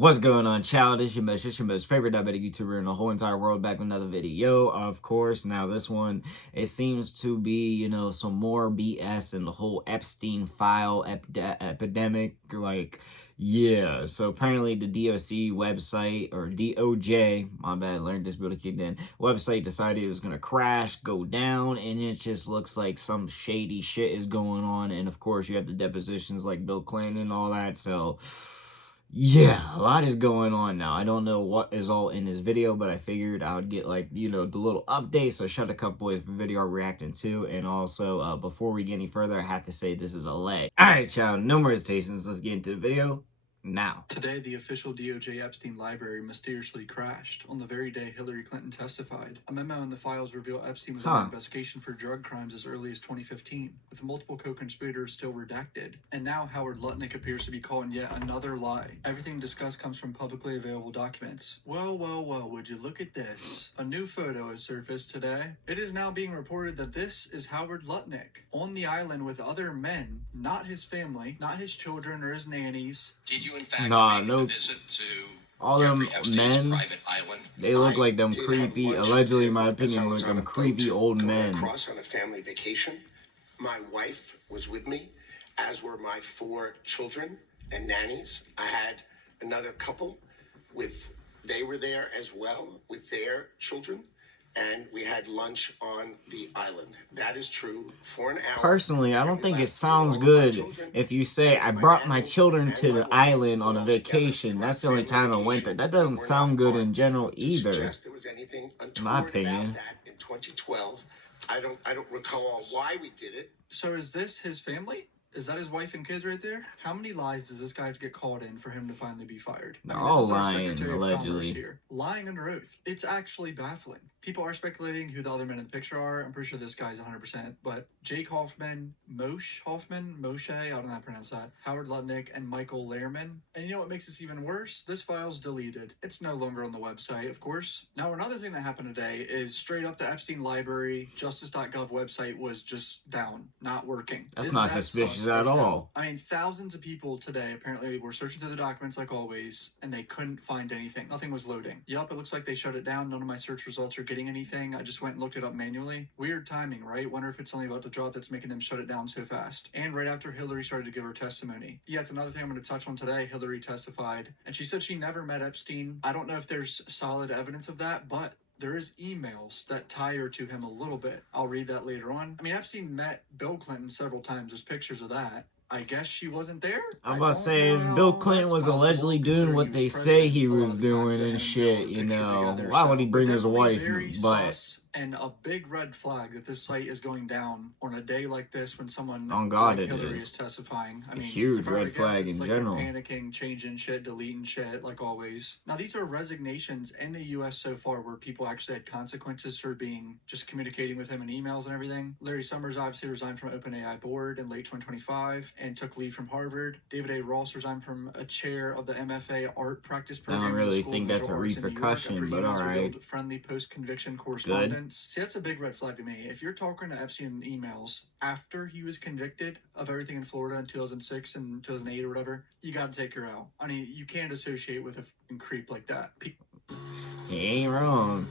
What's going on, child? It's your most favorite diabetic YouTuber in the whole entire world, back with another video, of course. Now, this one, it seems to be, some more BS in the whole Epstein file epidemic. Yeah. So apparently the DOC website, or DOJ, my bad, learned this really kicked in, website decided it was going to crash, go down, and it just looks like some shady shit is going on. And of course, you have the depositions like Bill Clinton and all that, so... yeah, a lot is going on now. I don't know what is all in this video, but I figured I would get, the little update. So shout out to Cup Boys for video reacting to. And also, before we get any further, I have to say this is a leg. Alright, child, no more hesitations. Let's get into the video now. Today, the official DOJ Epstein library mysteriously crashed on the very day Hillary Clinton testified. A memo in the files reveal Epstein was under investigation for drug crimes as early as 2015, with multiple co-conspirators still redacted. And now Howard Lutnick appears to be calling yet another lie. Everything discussed comes from publicly available documents. Well, would you look at this? A new photo has surfaced today. It is now being reported that this is Howard Lutnick on the island with other men, not his family, not his children or his nannies. Did you in fact no a visit to all them men, private island? they look like them creepy, allegedly in my opinion, like them creepy old men. Across on a family vacation. My wife was with me, as were my 4 children and nannies. I had another couple they were there as well with their children. And we had lunch on the island. That is true for an hour. Personally, I don't think it sounds good if you say, I brought my children to the island on a vacation. That's the only time I went there. That doesn't sound good in general either. In my opinion. In 2012, I don't recall why we did it. So is this his family? Is that his wife and kids right there? How many lies does this guy have to get called in for him to finally be fired? They're all lying, allegedly. Lying under oath. It's actually baffling. People are speculating who the other men in the picture are. I'm pretty sure this guy's 100%. But Jake Hoffman, Moshe, I don't know how to pronounce that, Howard Lutnick, and Michael Lehrman. And you know what makes this even worse? This file's deleted. It's no longer on the website, of course. Now, another thing that happened today is straight up the Epstein Library, justice.gov website was just down, not working. That's not suspicious at all. I mean, thousands of people today apparently were searching through the documents like always, and they couldn't find anything. Nothing was loading. Yup, it looks like they shut it down. None of my search results are getting anything. I just went and looked it up manually. Weird timing, right? Wonder if it's only about to drop that's making them shut it down so fast. And right after Hillary started to give her testimony. Yeah, it's another thing I'm going to touch on today. Hillary testified, and she said she never met Epstein. I don't know if there's solid evidence of that, but there is emails that tie her to him a little bit. I'll read that later on. I mean, Epstein met Bill Clinton several times. There's pictures of that. I guess she wasn't there? I'm about to say, if Bill Clinton was allegedly doing what they say he was doing and shit, why would he bring his wife? But... and a big red flag that this site is going down on a day like this when someone on God like it Hillary is testifying. I mean, a huge red flag in general. Panicking, changing shit, deleting shit, like always. Now, these are resignations in the U.S. so far where people actually had consequences for being just communicating with him in emails and everything. Larry Summers obviously resigned from OpenAI board in late 2025 and took leave from Harvard. David A. Ross resigned from a chair of the MFA art practice program. I don't really think that's a repercussion, but all right. Friendly post-conviction correspondence. See, that's a big red flag to me. If you're talking to Epstein in emails after he was convicted of everything in Florida in 2006 and 2008 or whatever, you got to take her out. I mean, you can't associate with a f***ing creep like that. He ain't wrong.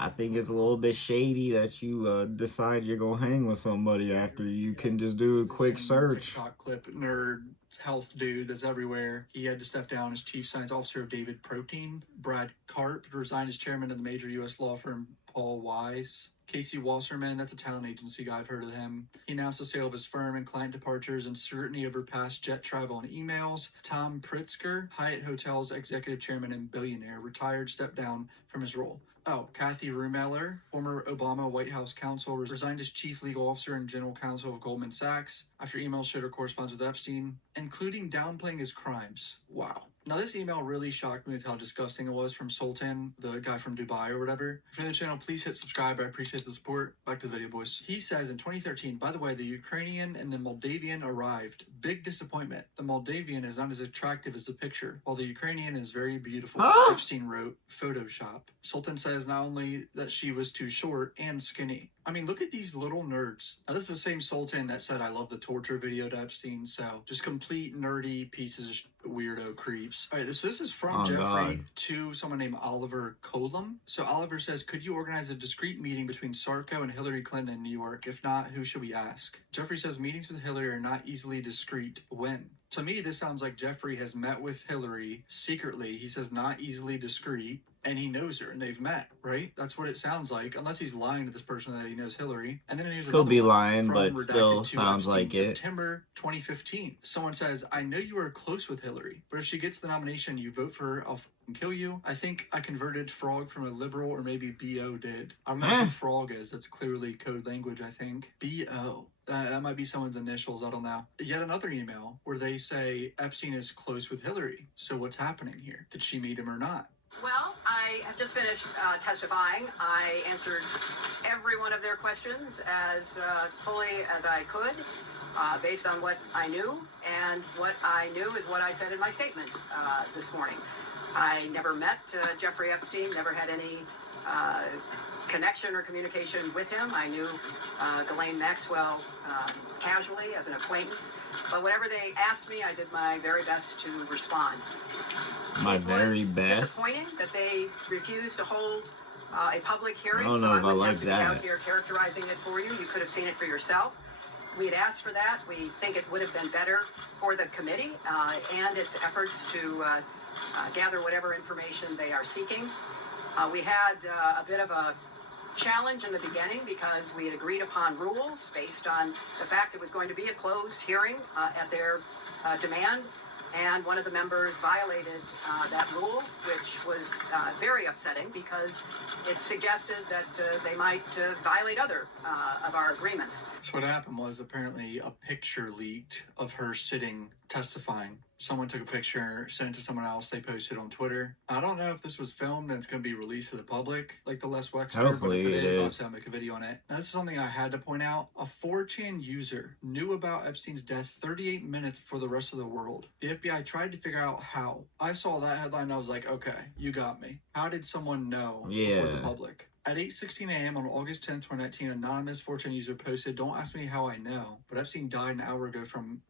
I think it's a little bit shady that you decide you're gonna hang with somebody after you can just do a quick search. TikTok clip nerd health dude that's everywhere. He had to step down as chief science officer of David Protein. Brad Karp resigned as chairman of the major U.S. law firm Paul Wise. Casey Wasserman, that's a talent agency guy, I've heard of him. He announced the sale of his firm and client departures and scrutiny over past jet travel and emails. Tom Pritzker, Hyatt Hotels executive chairman and billionaire, retired, stepped down from his role. Oh, Kathy Rumeller, former Obama White House counsel, resigned as chief legal officer and general counsel of Goldman Sachs after emails showed her correspondence with Epstein, including downplaying his crimes. Wow. Now, this email really shocked me with how disgusting it was from Sultan, the guy from Dubai or whatever. If you're new to the channel, please hit subscribe. I appreciate the support. Back to the video, boys. He says in 2013, by the way, the Ukrainian and the Moldavian arrived. Big disappointment. The Moldavian is not as attractive as the picture, while the Ukrainian is very beautiful. Epstein wrote, Photoshop. Sultan said says not only that she was too short and skinny. I mean, look at these little nerds. Now, this is the same Sultan that said, I love the torture video to Epstein. So just complete nerdy pieces of weirdo creeps. All right, so this is from Jeffrey God. to someone named Oliver Colum. So Oliver says, could you organize a discreet meeting between Sarko and Hillary Clinton in New York? If not, who should we ask? Jeffrey says, meetings with Hillary are not easily discreet. When? To me, this sounds like Jeffrey has met with Hillary secretly. He says not easily discreet, and he knows her, and they've met, right? That's what it sounds like, unless he's lying to this person that he knows Hillary. And then here's Could be another one lying, from but Redacted still to sounds Epstein, like it. September 2015. Someone says, I know you are close with Hillary, but if she gets the nomination, you vote for her, I'll kill you. I think I converted Frog from a liberal, or maybe B.O. did. I don't know who Frog is. That's clearly code language, I think. B.O. That might be someone's initials. I don't know. Yet another email where they say Epstein is close with Hillary. So what's happening here? Did she meet him or not? Well, I have just finished testifying. I answered every one of their questions as fully as I could, based on what I knew. And what I knew is what I said in my statement this morning. I never met Jeffrey Epstein, never had any connection or communication with him. I knew Ghislaine Maxwell casually as an acquaintance. But whatever they asked me, I did my very best to respond. My very best. best. Disappointing that they refused to hold a public hearing. I don't know if I like have to that. be out here characterizing it for you. You could have seen it for yourself. We had asked for that. We think it would have been better for the committee and its efforts to gather whatever information they are seeking. We had a bit of a challenge in the beginning because we had agreed upon rules based on the fact it was going to be a closed hearing at their demand, and one of the members violated that rule, which was very upsetting because it suggested that they might violate other of our agreements. So what happened was apparently a picture leaked of her sitting testifying. Someone took a picture, sent it to someone else, they posted it on Twitter. I don't know if this was filmed and it's going to be released to the public, like the Les Wexner, Hopefully but if it is, is. I'll make a video on it. Now, this is something I had to point out. A 4chan user knew about Epstein's death 38 minutes before the rest of the world. The FBI tried to figure out how. I saw that headline and I was like, okay, you got me. How did someone know before the public? At 8:16 a.m. on August 10th, 2019, an anonymous 4chan user posted, "Don't ask me how I know, but Epstein died an hour ago from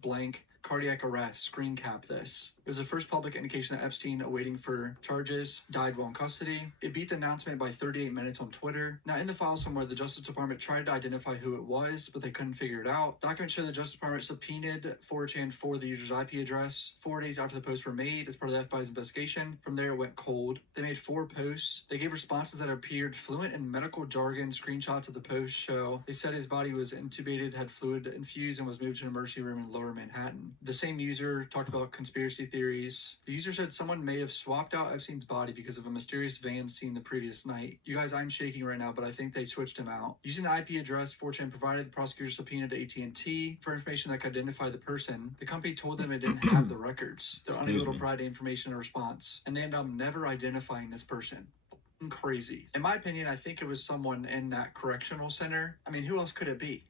blank cardiac arrest. Screen cap this." It was the first public indication that Epstein, awaiting for charges, died while in custody. It beat the announcement by 38 minutes on Twitter. Now, in the file somewhere, the Justice Department tried to identify who it was, but they couldn't figure it out. Documents show the Justice Department subpoenaed 4chan for the user's IP address 4 days after the posts were made as part of the FBI's investigation. From there, it went cold. They made 4 posts. They gave responses that appeared fluent in medical jargon. Screenshots of the post show they said his body was intubated, had fluid infused, and was moved to an emergency room in Lower Manhattan. The same user talked about conspiracy theories. The user said someone may have swapped out Epstein's body because of a mysterious van seen the previous night. You guys, I'm shaking right now, but I think they switched him out. Using the IP address 4chan provided, the prosecutor subpoenaed to AT&T for information that could identify the person. The company told them it didn't have the records. They're unable to provide information in response, and they end up never identifying this person. Crazy. In my opinion, I think it was someone in that correctional center. I mean, who else could it be?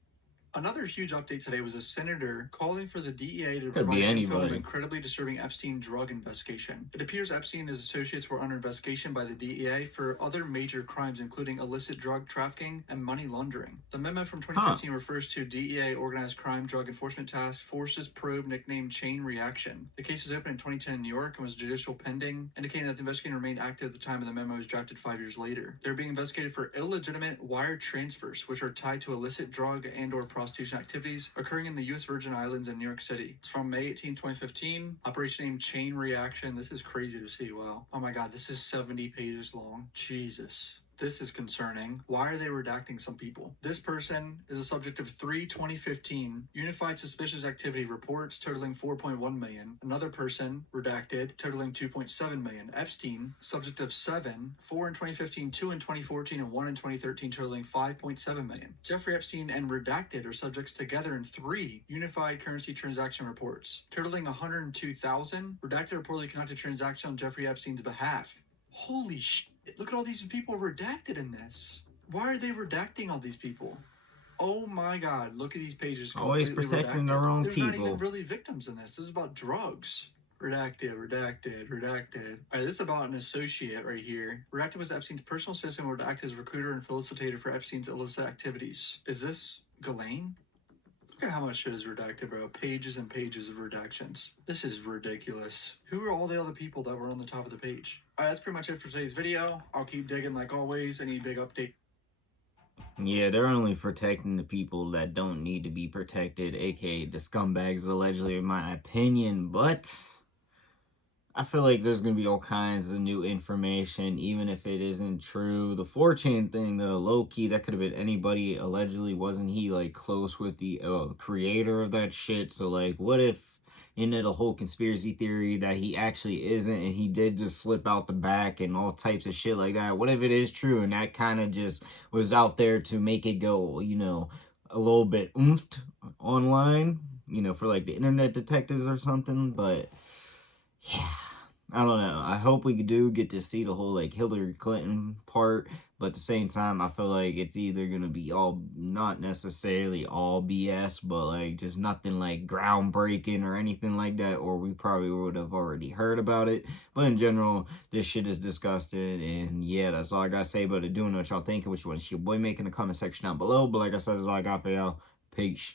Another huge update today was a senator calling for the DEA to provide info on an incredibly disturbing Epstein drug investigation. It appears Epstein and his associates were under investigation by the DEA for other major crimes, including illicit drug trafficking and money laundering. The memo from 2015 refers to DEA Organized Crime Drug Enforcement Task Force's probe nicknamed Chain Reaction. The case was opened in 2010 in New York and was judicial pending, indicating that the investigation remained active at the time of the memo was drafted 5 years later. They're being investigated for illegitimate wire transfers, which are tied to illicit drug and or prostitution activities occurring in the U.S. Virgin Islands and New York City. It's from May 18, 2015. Operation named Chain Reaction. This is crazy to see. Wow. Oh my God, this is 70 pages long. Jesus. This is concerning. Why are they redacting some people? This person is a subject of 3 2015 Unified Suspicious Activity reports totaling 4.1 million. Another person redacted totaling 2.7 million. Epstein, subject of 7, 4 in 2015, 2 in 2014, and 1 in 2013 totaling 5.7 million. Jeffrey Epstein and redacted are subjects together in 3 Unified Currency Transaction reports totaling 102,000. Redacted reportedly conducted transaction on Jeffrey Epstein's behalf. Holy shit. Look at all these people redacted in this. Why are they redacting all these people? Oh my God, look at these pages. Always protecting their own people. There's not even really victims in this. This is about drugs. Redacted, redacted, redacted. All right, this is about an associate right here. Redacted was Epstein's personal assistant who would act as recruiter and facilitator for Epstein's illicit activities. Is this Ghislaine? Look at how much shit is redacted, bro. Pages and pages of redactions. This is ridiculous. Who are all the other people that were on the top of the page? All right, that's pretty much it for today's video. I'll keep digging like always. Any big update? Yeah, they're only protecting the people that don't need to be protected, aka the scumbags, allegedly, in my opinion. But I feel like there's going to be all kinds of new information, even if it isn't true. The 4chan thing, though, low-key, that could have been anybody. Allegedly, wasn't he, like, close with the creator of that shit? So, like, what if, the whole conspiracy theory that he actually isn't, and he did just slip out the back and all types of shit like that? What if it is true, and that kind of just was out there to make it go, a little bit oomphed online, for, like, the internet detectives or something? But yeah, I don't know. I hope we do get to see the whole, like, Hillary Clinton part, but at the same time, I feel like it's either going to be all, not necessarily all BS, but, like, just nothing, like, groundbreaking or anything like that, or we probably would have already heard about it. But in general, this shit is disgusting, and yeah, that's all I gotta say about it. Doing what y'all thinking, what you want to see your boy make in the comment section down below, but like I said, that's all I got for y'all. Peace.